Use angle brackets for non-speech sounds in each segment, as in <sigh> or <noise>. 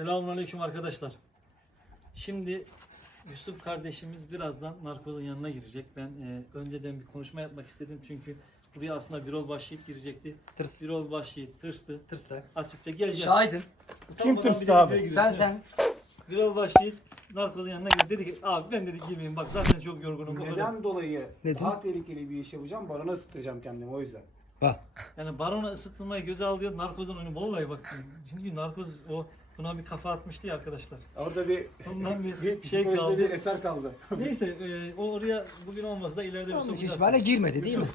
Selamünaleyküm arkadaşlar. Şimdi Yusuf kardeşimiz birazdan narkozun yanına girecek. Ben e, önceden bir konuşma yapmak istedim çünkü buraya aslında Birol başlayıp girecekti. Tırs. Birol başlayıp tırstı. Tırstı. Açıkça gel gel. Şahidim. Kim tırstı abi? Sen sen. Birol başlayıp narkozun yanına girdi. Dedi ki abi ben dedi girmeyeyim bak zaten çok yorgunum. bu kadar." Neden dolayı Neden? daha tehlikeli bir iş yapacağım? Barona ısıtacağım kendimi o yüzden. Bak. Yani barona ısıtılmayı göze alıyor. Narkozun önü vallahi bak. Çünkü narkoz o buna bir kafa atmıştı ya arkadaşlar. Orada bir, Ondan bir, <laughs> bir şey psikolojide kaldı. bir eser kaldı. Neyse e, o oraya bugün olmaz da ileride bir Sonuç sokacağız. itibariyle girmedi değil mi?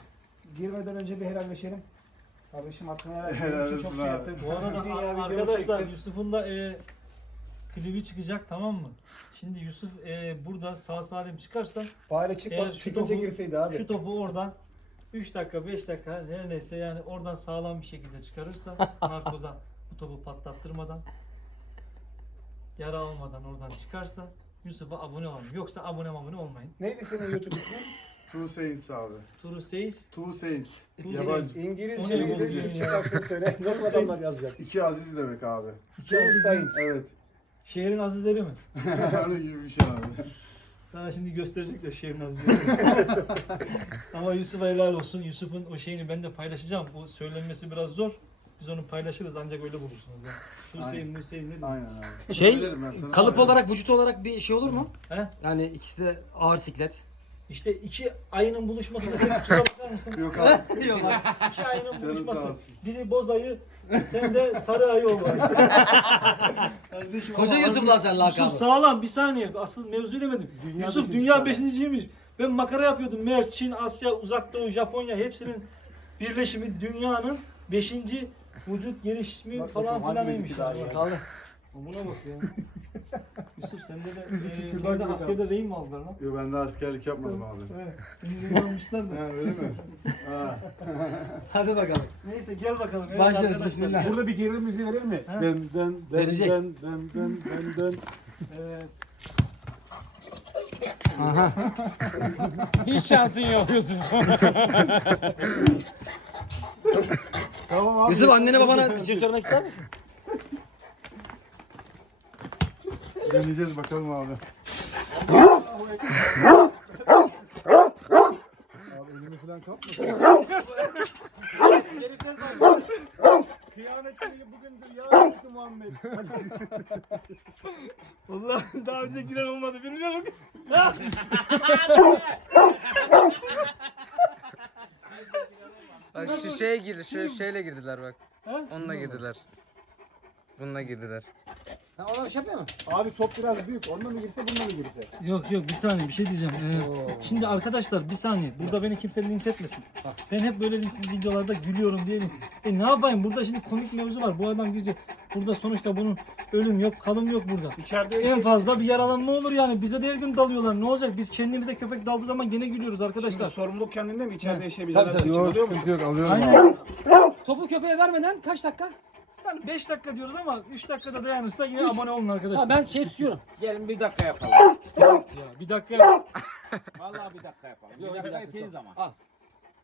Girmeden önce bir helalleşelim. Kardeşim hakkını helal olsun çok şey abi. yaptın. Bu arada Dünya videomu arkadaşlar. Yusuf'un da e, klibi çıkacak tamam mı? Şimdi Yusuf e, burada sağ salim çıkarsa Bari çık Eğer bak şu çıkınca topu- girseydi abi. şu topu oradan 3 dakika 5 dakika her neyse yani oradan sağlam bir şekilde çıkarırsa <laughs> narkoza bu topu patlattırmadan yara almadan oradan çıkarsa Yusuf'a abone olun. Yoksa abone abone olmayın. Neydi senin YouTube ismin? <laughs> Two Saints abi. Turu Seyis Two Saints. Yabancı. O İngilizce ne mi bu dedi? ya? Türkçe söyle. Nasıl adamlar yazacak? İki aziz demek abi. Two Saints. <laughs> Evet. şehrin azizleri mi? <laughs> Onun gibi bir şey abi. Sana şimdi gösterecekler şehrin azizleri. Ama Yusuf'a helal olsun. Yusuf'un o şeyini ben de paylaşacağım. Bu söylenmesi biraz zor. Biz onu paylaşırız ancak öyle bulursunuz. Yani. Hüseyin, Hüseyin ne diyor? Aynen abi. Şey, Söylerim ben sana Kalıp abi. olarak, vücut olarak bir şey olur mu? He? Yani ikisi de ağır siklet. İşte iki ayının buluşmasında sen kusura bakar mısın? <laughs> Yok abi. <laughs> Yok abi. İki ayının Canın sağ buluşması. olsun. Biri boz ayı, sen de sarı ayı ol. <laughs> Kardeşim Koca ama Yusuf abi- lan sen lakabı. Yusuf sağlam bir saniye. Asıl mevzu demedim. Dünya Yusuf dünya sırada. beşinciymiş. Ben makara yapıyordum. Meğer Çin, Asya, Uzak Doğu, Japonya hepsinin birleşimi dünyanın beşinci vücut gelişimi Bak falan filan neymiş. daha iyi? Kaldı. Buna bak ya. <laughs> Yusuf sende de, Bizi e, kükürden sende de gibi askerde rehin mi aldılar lan? Yo ben daha askerlik yapmadım abi. Evet. Rehin almışlar da. Ha öyle mi? <laughs> Ha. <laughs> Hadi bakalım. Neyse gel bakalım. Evet Başlarız, arkadaşlar, bismillah. Burada bir gerilim müziği verir mi? Ha? Dön dön dön Verecek. dön dön dön dön dön. Evet. Aha. Hiç şansın yok Yusuf. Tamam abi. Yusuf annene babana bir şey söylemek ister misin? Deneyeceğiz bakalım abi. abi elimi falan kapmasın. Kıyamet günü bugündür ya Hazreti Muhammed. Allah daha önce giren olmadı bilmiyorum. <laughs> Girdi, şu şeyle girdiler bak. Ha? Onunla girdiler. Bununla girdiler. Ha, ona şey yapıyor mu? Abi top biraz büyük. Onunla mı girse bununla mı girse? Yok yok bir saniye bir şey diyeceğim. Ee, şimdi arkadaşlar bir saniye. Burada beni kimse linç etmesin. Ben hep böyle linç- videolarda gülüyorum diyelim. E ne yapayım? Burada şimdi komik mevzu var. Bu adam girecek. Burada sonuçta bunun ölüm yok, kalım yok burada. İçeride En fazla bir yaralanma olur yani. Bize de her gün dalıyorlar. Ne olacak? Biz kendimize köpek daldığı zaman gene gülüyoruz Şimdi arkadaşlar. sorumluluk kendinde mi? İçeride He. yaşayabilenler Tabii, tabii. için Yok alıyor musun? sıkıntı yok alıyorum abi. Aynen. Topu köpeğe vermeden kaç dakika? Yani 5 dakika diyoruz ama 3 dakikada dayanırsa yine abone olun arkadaşlar. Ha, ben şey tutuyorum. Gelin bir dakika yapalım. Ya, bir dakika. <laughs> Vallahi bir dakika yapalım. Bir dakika çok. zaman. Az.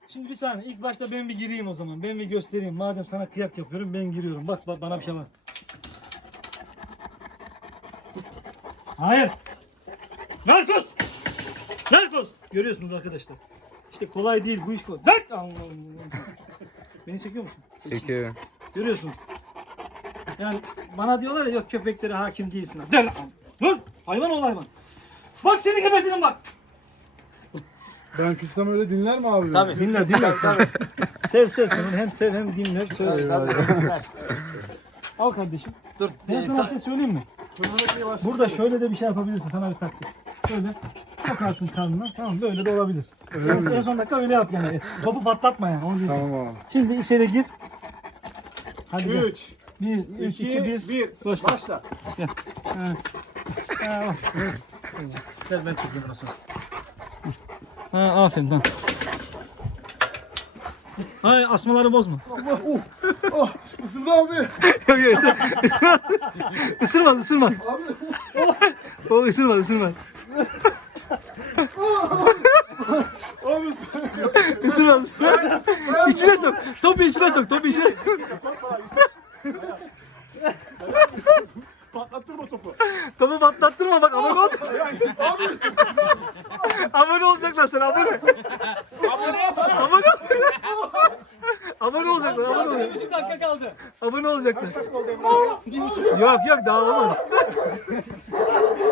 Şimdi bir saniye. İlk başta ben bir gireyim o zaman. Ben bir göstereyim. Madem sana kıyak yapıyorum ben giriyorum. Bak, bak bana bir şey var. Hayır. Narkos. Narkos. Görüyorsunuz arkadaşlar. İşte kolay değil bu iş kolay. Dert. Allah Allah. Beni çekiyor musun? Çekiyor. Görüyorsunuz. Yani bana diyorlar ya yok köpeklere hakim değilsin. Der. Dur. Hayvan ol hayvan. Bak seni gebertirim bak. Ben kızsam öyle dinler mi abi? Tabii. Dinler dinler. sev sev sen hem sev hem dinler. Söz. Al kardeşim. Dur. Ben Ee, sana sa- bir şey söyleyeyim mi? Burada şöyle de bir şey yapabilirsin. Sana bir taktik. Şöyle sokarsın karnına. Tamam böyle de olabilir. en, en son dakika öyle yap yani. Topu patlatma yani. Onu diyeceğim. Tamam abi. Şimdi içeri gir. Hadi gel. 3, 1, 3, 2, 2, 1. 1. Başla. Başla. Ha, bak. Ver ben çekeyim nasıl olsa. Ha, aferin tamam. Ay asmaları bozma. Oh ısırdı abi. Yok yok ısır, ısırmaz. Isırmaz ısırmaz. Abi. O ısırmaz ısırmaz. Abi ısırdı. Isırmaz. içine sok. Topu içine sok. Topu içine sok. Patladı topu. Topu patlattırma bak abone olacak. abone olacaklar sana abone. abone. abone olacaklar abone olacaklar. Bir dakika kaldı. Abone olacaklar. Kaç dakika oldu Emre abi? Yok yok daha olmadı.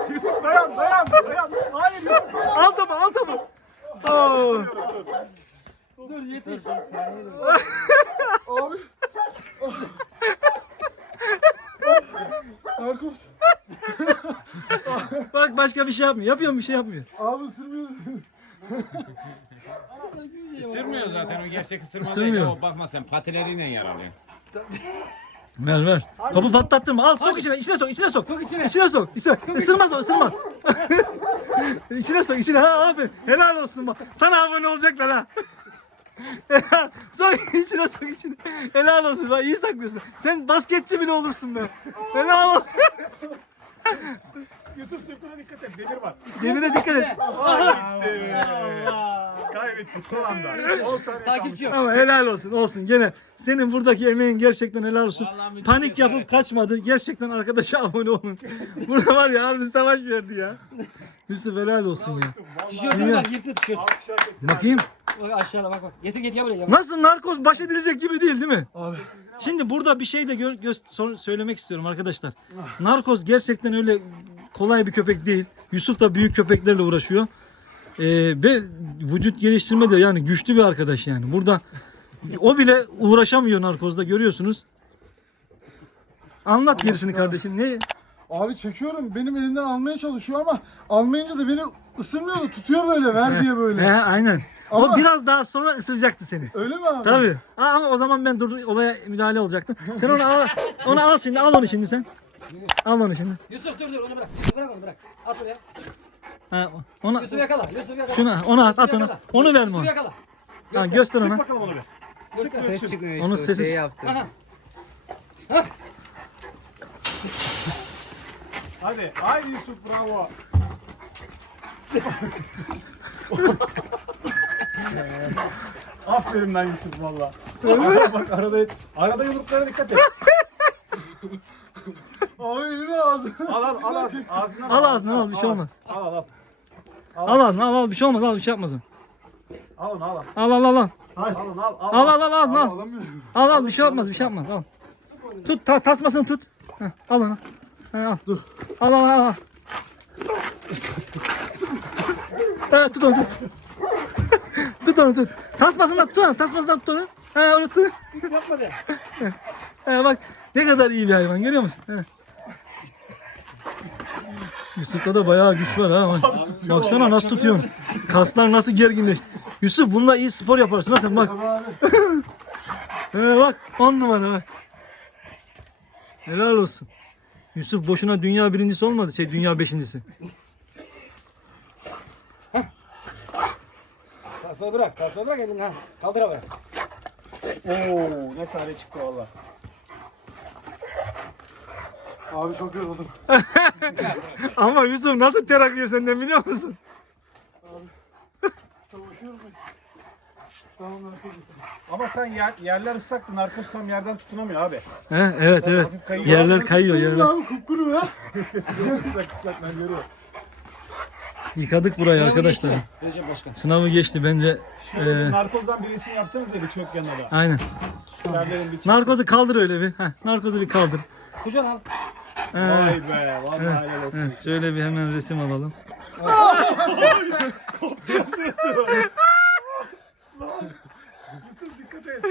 Yusuf dayan dayan dayan. Hayır Yusuf dayan. Al topu al topu. Dur yetiş. Abi. Narkoz. Bak başka bir şey yapmıyor. Yapıyor mu bir şey yapmıyor. Abi ısırmıyor. Isırmıyor zaten o gerçek ısırma Isırmıyor. değil. O bakma sen patileriyle yaralıyor. Ver ver. Topu patlattırma. Al sok içine. içine sok. içine sok. Sok içine. İçine sok. içine. Isırmaz o ısırmaz. <laughs> içine sok. içine. Ha abi. Helal olsun bak. Sana abone olacaklar ha. Helal. <laughs> sok içine sok içine. Helal olsun. Bak iyi saklıyorsun. Sen basketçi bile olursun be. Helal olsun. Yusuf sırtına dikkat et. Demir var. <laughs> Yemin'e dikkat et. Kaybetti son anda. 10 saniye Takipçi yok. Ama helal olsun olsun gene senin buradaki emeğin gerçekten helal olsun. Vallahi müthiş Panik bir yapıp kaçmadı. Gerçekten arkadaşa <laughs> abone olun. Burada var ya harbi savaş verdi ya. Yusuf helal olsun ya. Tişörtü bak yırttı tişört. Bakayım. Bak aşağıda bak bak. Getir getir ya buraya. ya. Nasıl narkoz baş edilecek gibi değil değil mi? Abi. Şimdi burada bir şey de gö- gö- sor- söylemek istiyorum arkadaşlar. Narkoz gerçekten öyle kolay bir köpek değil. Yusuf da büyük köpeklerle uğraşıyor. Ee, ve vücut geliştirme de yani güçlü bir arkadaş yani. Burada o bile uğraşamıyor narkozda görüyorsunuz. Anlat gerisini kardeşim. Ne? Abi çekiyorum. Benim elimden almaya çalışıyor ama almayınca da beni ısırmıyor. Tutuyor böyle ver diye He, böyle. aynen. Ama- O biraz daha sonra ısıracaktı seni. Öyle mi abi? Tabii. Ha, ama o zaman ben dur olaya müdahale olacaktım. Sen onu al, onu al şimdi. Al onu şimdi sen. Al onu şimdi. Yusuf dur dur onu bırak. Bırak onu bırak. At oraya. Ha, ona Yusuf yakala. Yusuf yakala. şuna onu at, Yusuf at onu. yakala. Onu verme Yusuf ona. yakala. Ha, göster Sık ona. bakalım onu bir. Sık Göster. görsün. çıkmıyor Onun o sesi- şey yaptı. Aha. Hadi. Haydi Yusuf bravo. Aferin lan Yusuf valla. Bak arada arada yumruklara dikkat et. <laughs> Abi elini ağzına. Al al al al. Ağzından Al ağzından al bir şey olmaz. Al al al. Al ağzına al al bir şey olmaz al bir şey yapmaz o. Al onu al al. Al al al al. Al onu al al. Al al al ağzına al. Alamıyorum. Al al bir şey yapmaz bir şey yapmaz al. Tut ta- tasmasını tut. Heh, al onu. Heh, al. Al al al. al. Ha, tut onu tut. <laughs> tut onu tut. Tasmasından tut onu. Tasmasından tut onu. Ha onu tut. Yapma de. Bak ne kadar iyi bir hayvan görüyor musun? Ha. Yusuf'ta da bayağı güç var ha. Baksana nasıl tutuyorsun. Kaslar nasıl gerginleşti. Yusuf bununla iyi spor yaparsın. Nasıl bak. Abi. He bak on numara bak. Helal olsun. Yusuf boşuna dünya birincisi olmadı. Şey dünya beşincisi. Tasmayı bırak. Tasmayı bırak elini ha. Kaldır havaya. Oo ne sahne çıktı valla. Abi çok yoruldum. <laughs> Ama Yusuf nasıl ter akıyor senden biliyor musun? Ama sen yer, yerler ıslaktı. Narkoz tam yerden tutunamıyor abi. He, evet evet. Hafif kayıyor. Yerler kayıyor yerler. Abi kupkuru ya. Islak ıslak ben görüyorum. Yıkadık burayı arkadaşlar. Recep Başkan. Sınavı geçti bence. Şöyle Ee, bir narkozdan bir resim yapsanız ya bir çök yanına da. Aynen. Şu yerlerin bir Narkozu kaldır öyle bir. Heh, narkozu bir kaldır. Kucağına al. Vay be vallahi helal olsun. evet, şöyle bir hemen resim alalım. Yusuf dikkat et.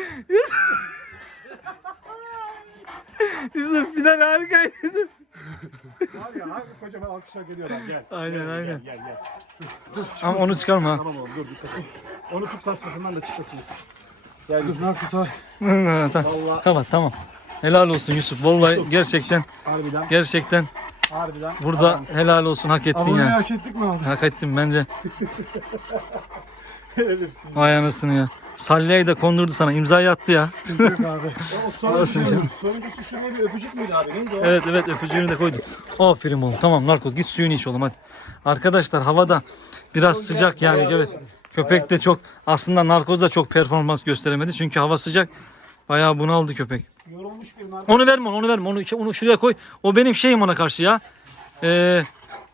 Yusuf final harika Yusuf. Var ya kocaman alkış hak ediyorlar gel. Aynen, Gel, aynen. Gel gel gel. Ama onu çıkarma ha. Tamam oğlum dur dikkat et. Onu tut tasmasından da çıkasın Yusuf. Gel Dur Yusuf. narkoz abi. tamam. Tamam tamam. Helal olsun Yusuf. Vallahi gerçekten harbiden gerçekten harbiden. burada adamsın. helal olsun hak ettin Aboneyi ya. hak ettik mi abi? Hak ettim bence. <laughs> Helal olsun. Vay anasını ya. Salyayı da kondurdu sana. imzayı attı ya. Sıkıntı yok abi. <laughs> O Olsun sonuncusu, canım. sonuncusu şuna bir öpücük müydü abi? Neydi o? Evet evet öpücüğünü de koydum. Aferin oğlum. Tamam narkoz git suyunu iç oğlum hadi. Arkadaşlar havada biraz sıcak yani evet. Köpek de çok aslında narkoz da çok performans gösteremedi. Çünkü hava sıcak. Bayağı bunaldı köpek. Yorulmuş bir narkoz. Onu verme onu verme. Onu, onu şuraya koy. O benim şeyim ona karşı ya. Ee,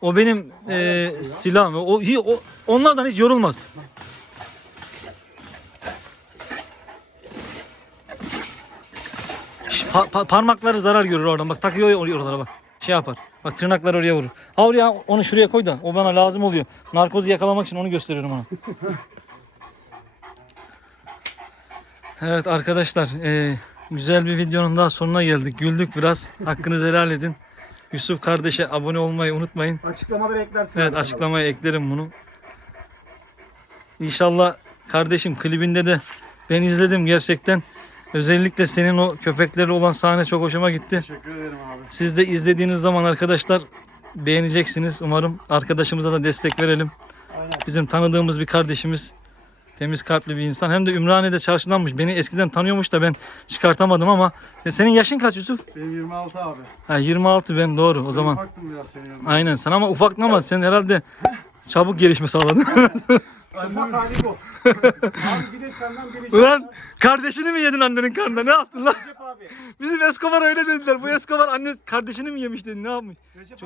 o benim ee, silahım. O, o, onlardan hiç yorulmaz. Pa- pa- parmakları zarar görür oradan. Bak takıyor ya or- oralara bak. Şey yapar. Bak tırnakları oraya vurur. Ha oraya onu şuraya koy da o bana lazım oluyor. Narkozu yakalamak için onu gösteriyorum ona. <laughs> evet arkadaşlar ee, güzel bir videonun daha sonuna geldik. Güldük biraz. Hakkınızı helal edin. Yusuf kardeşe abone olmayı unutmayın. Açıklamaları eklersin. Evet açıklamaya eklerim bunu. İnşallah kardeşim klibinde de ben izledim gerçekten. Özellikle senin o köpeklerle olan sahne çok hoşuma gitti. Teşekkür ederim abi. Siz de izlediğiniz zaman arkadaşlar beğeneceksiniz. Umarım arkadaşımıza da destek verelim. Bizim tanıdığımız bir kardeşimiz. Temiz kalpli bir insan. Hem de Ümraniye'de çarşıdanmış. Beni eskiden tanıyormuş da ben çıkartamadım ama. E, senin yaşın kaç Yusuf? Benim 26 abi. Ha, 26 ben doğru o zaman. Ufaktım biraz senin yanında. Aynen sen ama ufaktın ama sen herhalde çabuk gelişme sağladın. <laughs> Ufak hali bu. <laughs> abi bir de senden bir Ulan kardeşini mi yedin annenin karnında ne yaptın lan? Recep abi. Bizim Escobar öyle dediler. Bu Escobar anne kardeşini mi yemiş dedi ne yapmış? Recep